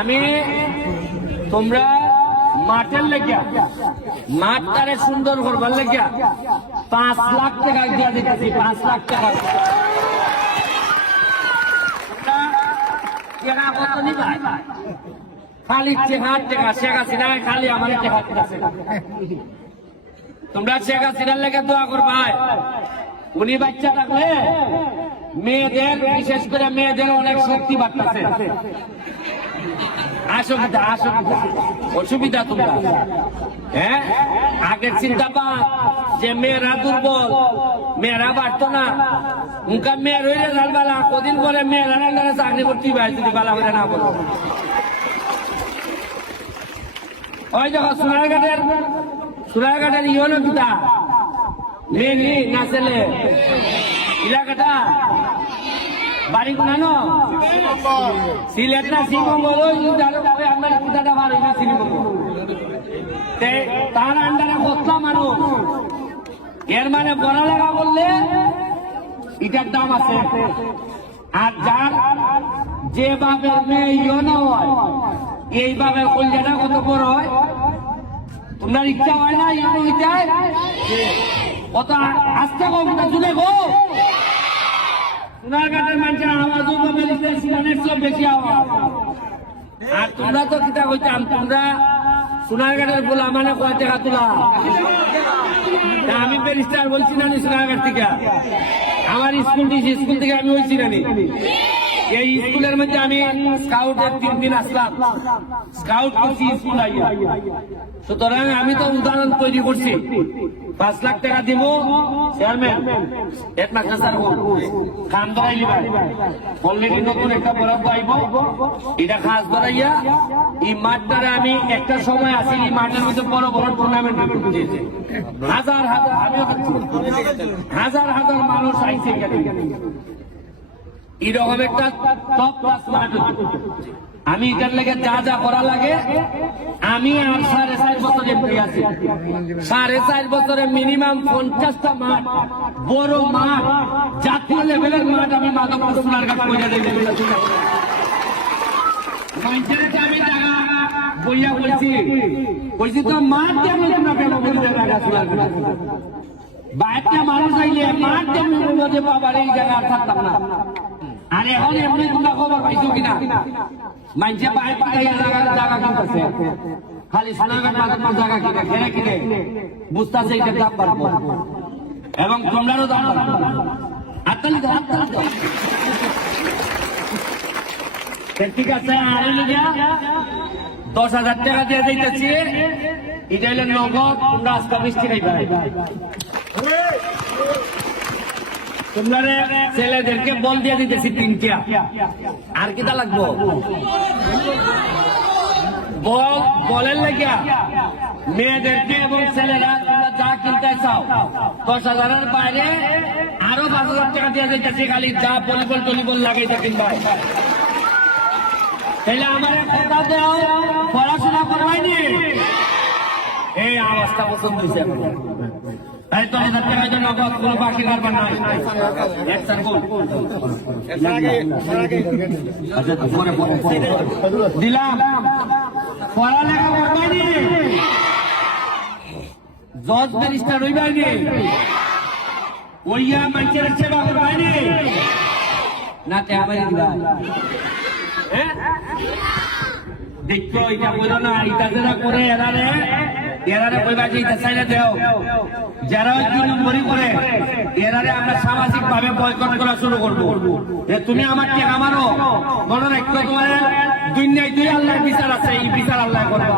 আমি তোমরা মাঠের লেগিয়া, মাঠটারে সুন্দর করবার লেগিয়া পাঁচ লাখ টাকা দিয়া দিতেছি, পাঁচ লাখ টাকা? খালি চেহার টাকা, শেখ হাসিনা খালি আমার দিতেছে। তোমরা শেখ হাসিনার লেগে দোয়া করবাই উনি বাচ্চা থাকলে মেয়েদের, বিশেষ করে মেয়েদের অনেক শক্তি বাড়তেছে অসুবিধা অসুবিধা অসুবিধা তোমরা। হ্যাঁ? আগের চিন্তা পা যে মেয়েরা দুর্বল, মেয়েরা বাড়তো না। উনকা মেয়ের হইলে লালবালা, কদিন পরে মেয়েরা লালবালা চাকরি করতে পারে যদি বালা হইলে না বলো। ওই যখন সোনারঘাটের সোনারঘাটের ইয়নো কিতা মেয়ে নি না ছেলে। এলাকাটা বাড়ি কোনানো সিলেট না আন্ডারে মানুষ। এর মানে পড়ালেখা করলে এটার দাম আছে। আর যার যে বাপের মেয়ে ইয়নো হয়, এই বাপের কলজাটা কত বড় হয়? তোমরা ইচ্ছা হয় না ইয়নো ইচ্ছায় কত আস্তে গো জুড়ে গো সোনারঘাটের মানুষের আওয়াজ অনেক সব বেশি আওয়াজ। আর তোমরা তো কিতা কইতাম তোমরা সোনারঘাটের গোলা মানে কয় টাকা তোলা? আমি ব্যারিস্টার বলছি না সোনারঘাট থেকে? আমার স্কুল স্কুল থেকে আমি বলছি নি? এই স্কুলের মধ্যে আমি স্কাউটের তিন দিন আসলাম। স্কাউট করছি, স্কুল আইয়া। সুতরাং আমি তো উদাহরণ তৈরি করছি। পাঁচ লাখ টাকা দিব, চেয়ারম্যান, এক লাখ খান ধরাইলি ভাই অলরেডি নতুন একটা বরাদ্দ আইব? এটা খাস ধরাইয়া, এই মাঠটারে আমি একটা সময় আসি এই মাঠের মধ্যে বড় বড় টুর্নামেন্ট হাজার হাজার হাজার হাজার মানুষ আইছে এরকম একটা টপ ক্লাস আমি এটার লেগে যা যা করা লাগে, আমি আর সাড়ে চার বছর এমপি আছি। সাড়ে চার বছরে মিনিমাম পঞ্চাশটা মাঠ বড় মাঠ জাতীয় লেভেলের মাঠ আমি মাধব সোনার কাছে বইয়া আমি বইয়া বলছি। বলছি তো মাঠ কাছে বাইরটা মানুষ আইলে মাঠ দেবো বলব বাবার এই জায়গা থাকতাম না। আর এখন এমনি তোমরা খবর পাইছো কিনা? মাইনছে বাইরে পাঠাইয়া জায়গা জায়গা কিনতেছে খালি সোনাঘাট মাথার জায়গা কিনে ঘেরে কিনে বুঝতেছে এটা দাম বাড়বো এবং তোমরারও দাম বাড়বো দাও তা ঠিক আছে আর গিয়া দশ হাজার টাকা দিয়ে দিতেছি এটা হইলে নগদ তোমরা আজকে মিষ্টি খাইবে ছেলেদেরকে বল দিয়ে দিতেছি তিনটা। আর কিটা লাগবো? বল, বলের লেগিয়া। মেয়েদেরকে এবং ছেলেরা তোমরা যা কিনতে চাও, দশ হাজারের বাইরে আরও পাঁচ হাজার টাকা দিয়ে দিতেছি, খালি যা ভলিবল টলিবল লাগাইতে কিনবা। তাহলে আমার কথা দেও, পড়াশোনা করবাইনি এই আওয়াজটা পছন্দ হয়েছে এখন। তো জন্য কোনো বাকি কারবার নাই। এক স্যার বল। আচ্ছা, পরে। দিলাম। পড়ালেখা করবাইনি জজ ব্যারিস্টার হইবাইনি ওইয়া মানুষের সেবা না তে আবার দিবা। হ্যাঁ? দেখো এটা বলো না এটা যারা করে এরারে এরারে কইবা যে এটা চাইলে দেও। যারা দুই নম্বরই করে, এরারে আমরা সামাজিক ভাবে বয়কট করা শুরু করব। যে তুমি আমার টাকা মারো। মনে তোমার দুই আল্লাহর বিচার আছে, এই বিচার আল্লাহ করবা।